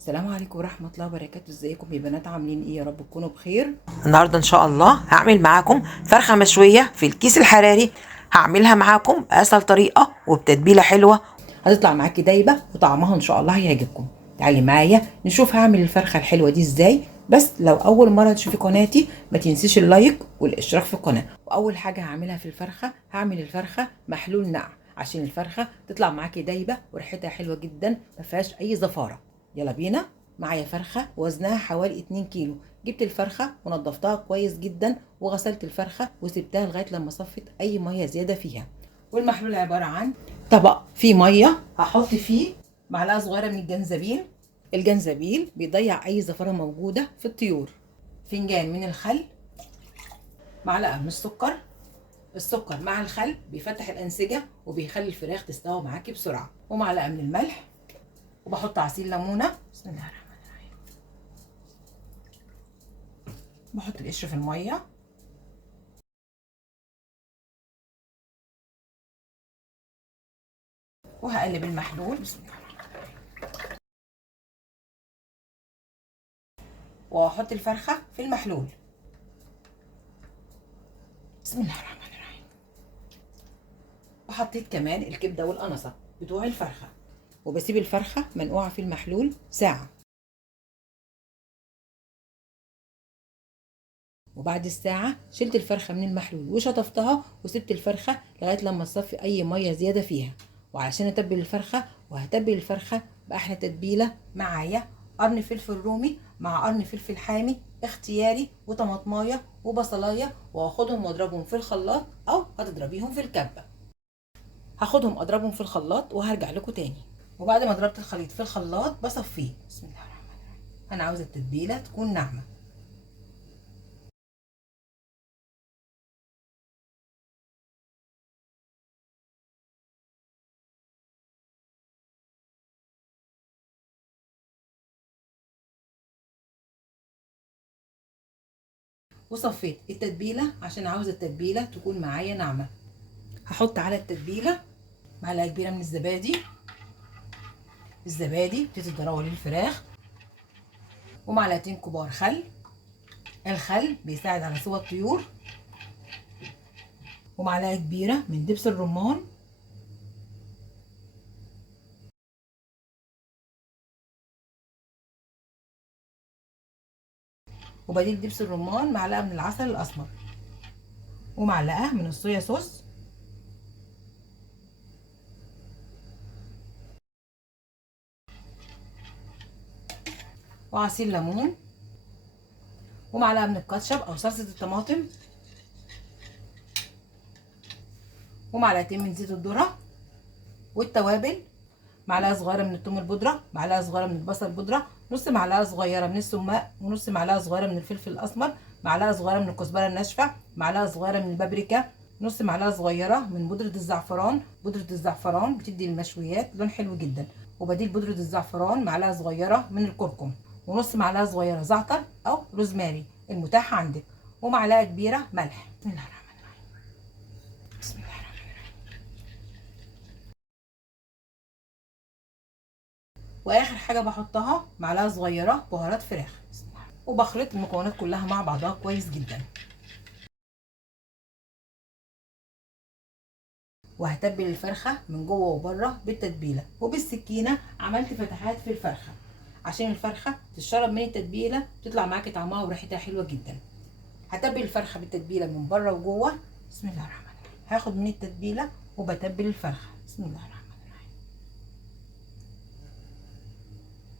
السلام عليكم ورحمة الله وبركاته. ازيكم يا بنات؟ عاملين ايه؟ يا رب تكونوا بخير. النهارده ان شاء الله هعمل معاكم فرخه مشويه في الكيس الحراري. هعملها معاكم باسهل طريقه وبتتبيله حلوه. هتطلع معاكي دايبة وطعمها ان شاء الله هيعجبكم. تعالي معايا نشوف هعمل الفرخة الحلوة دي ازاي. بس لو اول مرة تشوفي قناتي ما تنسيش اللايك والاشتراك في القناة. واول حاجة هعملها في الفرخة، هعمل الفرخة محلول نقع عشان الفرخة تطلع معاكي دايبة وريحتها حلوة جدا ما فيهاش اي زفارة. يلا بينا. معايا فرخة وزنها حوالي 2 كيلو. جبت الفرخة ونضفتها كويس جدا وغسلت الفرخة وسبتها لغاية لما صفت اي مية زيادة فيها. والمحلول عبارة عن طبق فيه مية، هحط فيه معلقة صغيرة من الجنزبيل. الجنزبيل بيضيع اي زفرة موجودة في الطيور. فنجان من الخل، معلقة من السكر. السكر مع الخل بيفتح الأنسجة وبيخلي الفراخ تستوي معاكي بسرعة. ومعلقة من الملح. وبحط عصير ليمونة. بسم الله الرحمن الرحيم. بحط القشر في المية. وهقلب المحلول. بسم الله الرحمن الرحيم. وهحط الفرخة في المحلول. بسم الله الرحمن الرحيم. وحطيت كمان الكبدة والقنصة بتوع الفرخة. وبسيب الفرخة منقوعة في المحلول ساعة. وبعد الساعة شلت الفرخة من المحلول وشطفتها وسبت الفرخة لغاية لما تصفي أي مية زيادة فيها. وعشان أتبل الفرخة، وهتبل الفرخة بأحلى تتبيلة معايا: قرن فلفل رومي مع قرن فلفل حامي اختياري وطماطماية وبصلاية، وهاخدهم واضربهم في الخلاط أو هتضربيهم في الكبة. هاخدهم اضربهم في الخلاط وهرجع لكم تاني. وبعد ما ضربت الخليط في الخلاط بصفيه. بسم الله الرحمن الرحيم. انا عاوزه التتبيله تكون ناعمه. وصفيت التتبيله عشان عاوزه التتبيله تكون معايا ناعمه. هحط على التتبيله معلقه كبيره من الزبادي. الزبادي بتتضرب للفراخ. ومعلقتين كبار خل. الخل بيساعد على سوى الطيور. ومعلقه كبيره من دبس الرمان. وبديل دبس الرمان معلقه من العسل الاسمر. ومعلقه من الصويا صوص. وعصير ليمون. ومعلقه من الكاتشب او صلصه الطماطم. ومعلقتين من زيت الذره. والتوابل: معلقه صغيره من الثوم البودره، معلقه صغيره من البصل البودره، نص معلقه صغيره من السماق، ونص معلقه صغيره من الفلفل الاسمر، معلقه صغيره من الكزبره الناشفه، معلقه صغيره من البابريكا، نص معلقه صغيره من بودره الزعفران. بودره الزعفران بتدي المشويات لون حلو جدا. وبديل بودره الزعفران معلقه صغيره من الكركم. ونص معلقه صغيره زعتر او روزماري المتاح عندك. ومعلقه كبيره ملح. بسم الله الرحمن الرحيم. بسم الله الرحمن الرحيم. واخر حاجه بحطها معلقه صغيره بهارات فراخ. وبخلط المكونات كلها مع بعضها كويس جدا. وهتبل الفرخه من جوه وبره بالتتبيله. وبالسكينه عملت فتحات في الفرخه عشان الفرخه تشرب من التتبيله تطلع معاكي طعمها وريحتها حلوه جدا. هتبل الفرخه بالتتبيله من بره وجوه. بسم الله الرحمن الرحيم. هاخد من التتبيله وبتبل الفرخه. بسم الله الرحمن الرحيم.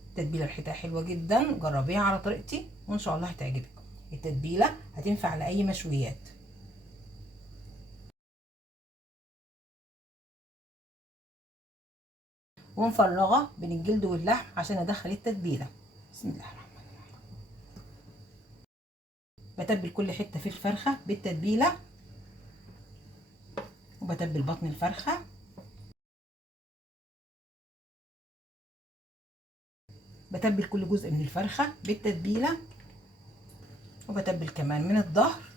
التتبيله ريحتها حلوه جدا، جربيها على طريقتي وان شاء الله هتعجبك. التتبيله هتنفع لاي مشويات. ومفرغه بين الجلد واللحم عشان ادخل التتبيله. بسم الله الرحمن الرحيم. بتبل كل حته في الفرخه بالتتبيله. وبتبل بطن الفرخه. بتبل كل جزء من الفرخه بالتتبيله. وبتبل كمان من الظهر.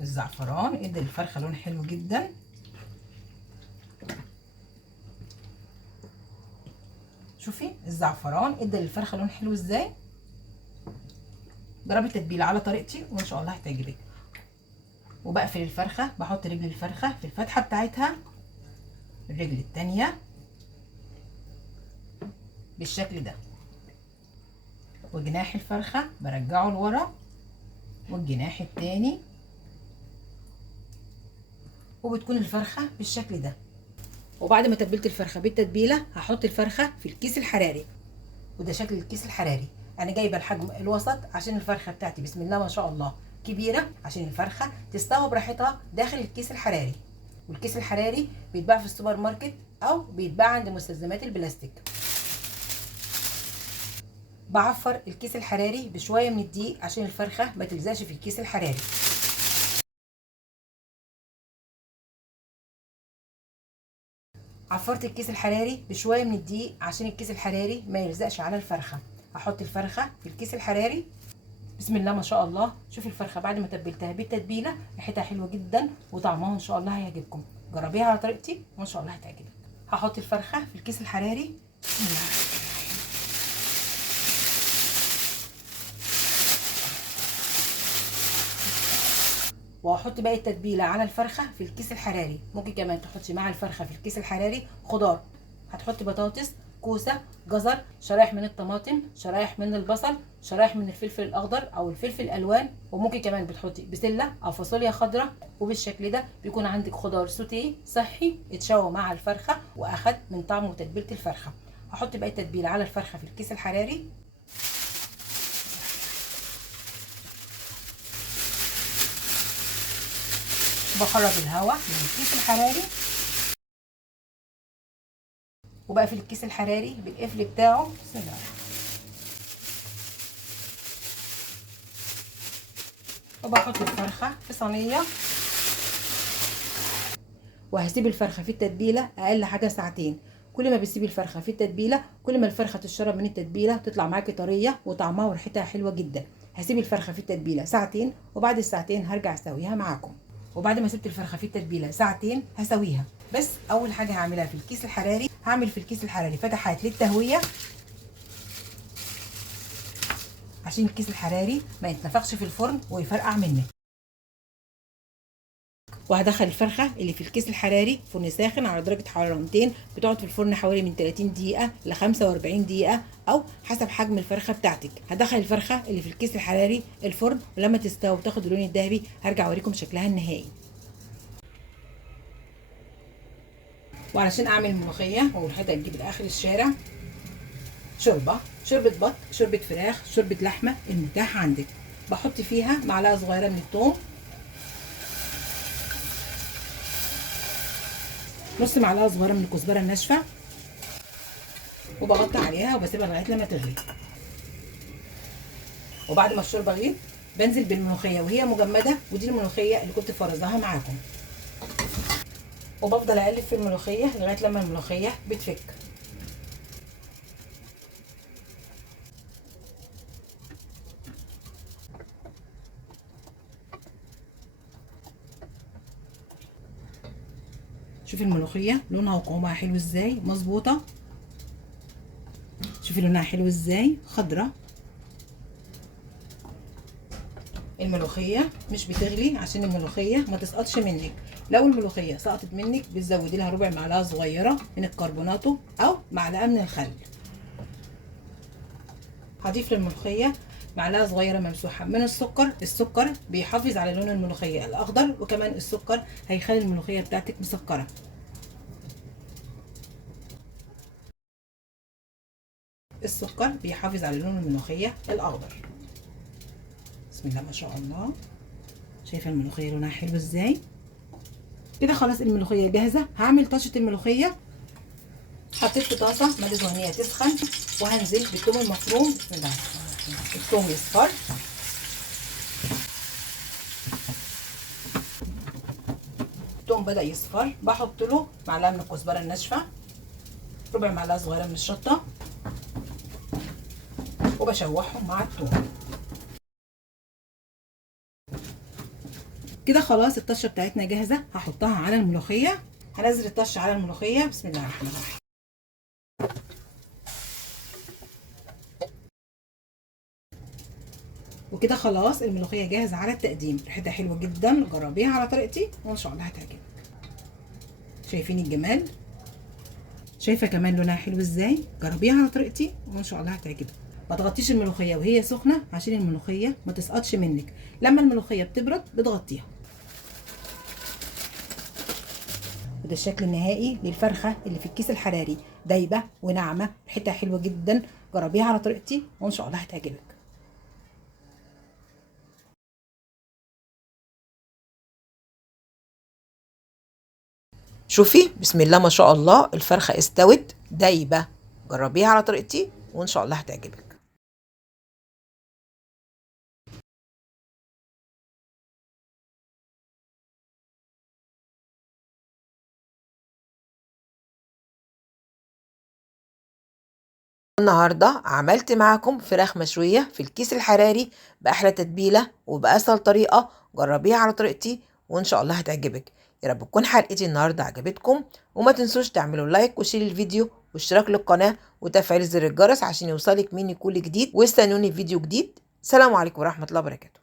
الزعفران ادى للفرخه لون حلو جدا. شوفي الزعفران ادى للفرخه لون حلو ازاي. جربي التتبيله على طريقتي وان شاء الله هتعجبك. وبقفل الفرخه، بحط رجل الفرخه في الفتحه بتاعتها، الرجل التانيه بالشكل ده، وجناح الفرخه برجعه لورا، والجناح التاني، وبتكون الفرخه بالشكل ده. وبعد ما تبلت الفرخه بالتتبيله هحط الفرخه في الكيس الحراري، وده شكل الكيس الحراري. انا جايبه الحجم الوسط عشان الفرخه بتاعتي بسم الله ما شاء الله كبيره، عشان الفرخه تستوي براحتها داخل الكيس الحراري. والكيس الحراري بيتباع في السوبر ماركت او بيتباع عند مستلزمات البلاستيك. بعفر الكيس الحراري بشويه من الدقيق عشان الفرخه ما تلزقش في الكيس الحراري. عفرت الكيس الحراري بشويه من الدقيق عشان الكيس الحراري ما يلزقش على الفرخه. هحط الفرخه في الكيس الحراري بسم الله ما شاء الله. شوفي الفرخه بعد ما تبلتها بالتتبيله ريحتها حلوه جدا وطعمها ان شاء الله هيعجبكم. جربيها على طريقتي وان شاء الله هتعجبك. هحط الفرخه في الكيس الحراري بسم الله الرحمن الرحيم. وهحط باقي التتبيله على الفرخه في الكيس الحراري. ممكن كمان تحطي مع الفرخه في الكيس الحراري خضار. هتحطي بطاطس، كوسه، جزر، شرايح من الطماطم، شرايح من البصل، شرايح من الفلفل الاخضر او الفلفل الالوان، وممكن كمان بتحطي بسله او فاصوليا خضراء. وبالشكل ده بيكون عندك خضار سوتيه صحي اتشوى مع الفرخه واخد من طعم وتتبيله الفرخه. هحط باقي التتبيله على الفرخه في الكيس الحراري. بخرج الهواء من الكيس الحراري وبقفل الكيس الحراري بالقفل بتاعه بسم الله. وبحط الفرخه في صينيه وهسيب الفرخه في التتبيله اقل حاجه ساعتين. كل ما بتسيبي الفرخه في التتبيله كل ما الفرخه تشرب من التتبيله تطلع معاكي طريه وطعمها وريحتها حلوه جدا. هسيب الفرخه في التتبيله ساعتين وبعد الساعتين هرجع اسويها معاكم. وبعد ما سبت الفرخه في التتبيله ساعتين هسويها. بس اول حاجه هعملها في الكيس الحراري، هعمل في الكيس الحراري فتحات للتهويه عشان الكيس الحراري ما يتنفخش في الفرن ويفرقع منك. وهدخل الفرخه اللي في الكيس الحراري فرن ساخن على درجه حراره 200، بتقعد في الفرن حوالي من 30 دقيقه ل 45 دقيقه او حسب حجم الفرخه بتاعتك. هدخل الفرخه اللي في الكيس الحراري الفرن، ولما تستوي وتاخد اللون الذهبي هرجع اوريكم شكلها النهائي. وعلشان اعمل ملوخيه اول حاجه اجيب لاخر الشارع شوربه بط، شوربه فراخ، شوربه لحمه المتاح عندك. بحط فيها معلقه صغيره من الثوم، نص معلقه صغيره من الكزبره الناشفه، وبغطي عليها وبسيبها لغايه لما تغلي. وبعد ما الشوربه غليت بنزل بالملوخيه وهي مجمده، ودي الملوخيه اللي كنت فرزاها معاكم. وبفضل اقلب في الملوخيه لغايه لما الملوخيه بتفك. شوفي الملوخيه لونها وقوامها حلو ازاي، مظبوطه. شوفي لونها حلو ازاي، خضره. الملوخيه مش بتغلي عشان الملوخيه ما تسقطش منك. لو الملوخيه سقطت منك بتزودي لها ربع معلقه صغيره من الكربوناتو او معلقه من الخل. هضيف للملوخيه معلقه صغيره ممسوحه من السكر. السكر بيحافظ على لون الملوخيه الاخضر، وكمان السكر هيخلي الملوخيه بتاعتك مسكره. السكر بيحافظ على لون الملوخيه الاخضر. بسم الله ما شاء الله. شايفه الملوخيه لونها حلو ازاي كده. خلاص الملوخيه جاهزه. هعمل طشه الملوخيه. حطيت في طاسه ماء دهنيه تسخن وهنزل بالثوم المفروم. بسم الله الرحمن الرحيم. الثوم يصفر، الثوم بدا يصفر، بحط له معلقه من الكزبره الناشفه، ربع معلقه صغيره من الشطه، وبشوحهم مع الثوم. كده خلاص الطشه بتاعتنا جاهزه. هحطها على الملوخيه. هنزل الطشه على الملوخيه. بسم الله الرحمن الرحيم. وكده خلاص الملوخيه جاهزه على التقديم. ريحتها حلوه جدا، جربيها على طريقتي وان شاء الله هتعجبك. شايفين الجمال؟ شايفه كمان لونها حلو ازاي؟ جربيها على طريقتي وان شاء الله هتعجبك. ما تغطيش الملوخيه وهي سخنه عشان الملوخيه ما تسقطش منك. لما الملوخيه بتبرد بتغطيها. وده الشكل النهائي للفرخه اللي في الكيس الحراري، دايبه وناعمه، ريحتها حلوه جدا. جربيها على طريقتي وان شاء الله هتعجبك. شوفي بسم الله ما شاء الله الفرخة استوت دايبة. جربيها على طريقتي وإن شاء الله هتعجبك. النهاردة عملت معاكم فراخ مشوية في الكيس الحراري بأحلى تتبيلة وبأسهل طريقة. جربيها على طريقتي وإن شاء الله هتعجبك. يا رب تكون حلقتي النهاردة عجبتكم، وما تنسوش تعملوا لايك وشير الفيديو واشتراك للقناة وتفعيل زر الجرس عشان يوصلك مني كل جديد. واستنوني في فيديو جديد. سلام عليكم ورحمة الله وبركاته.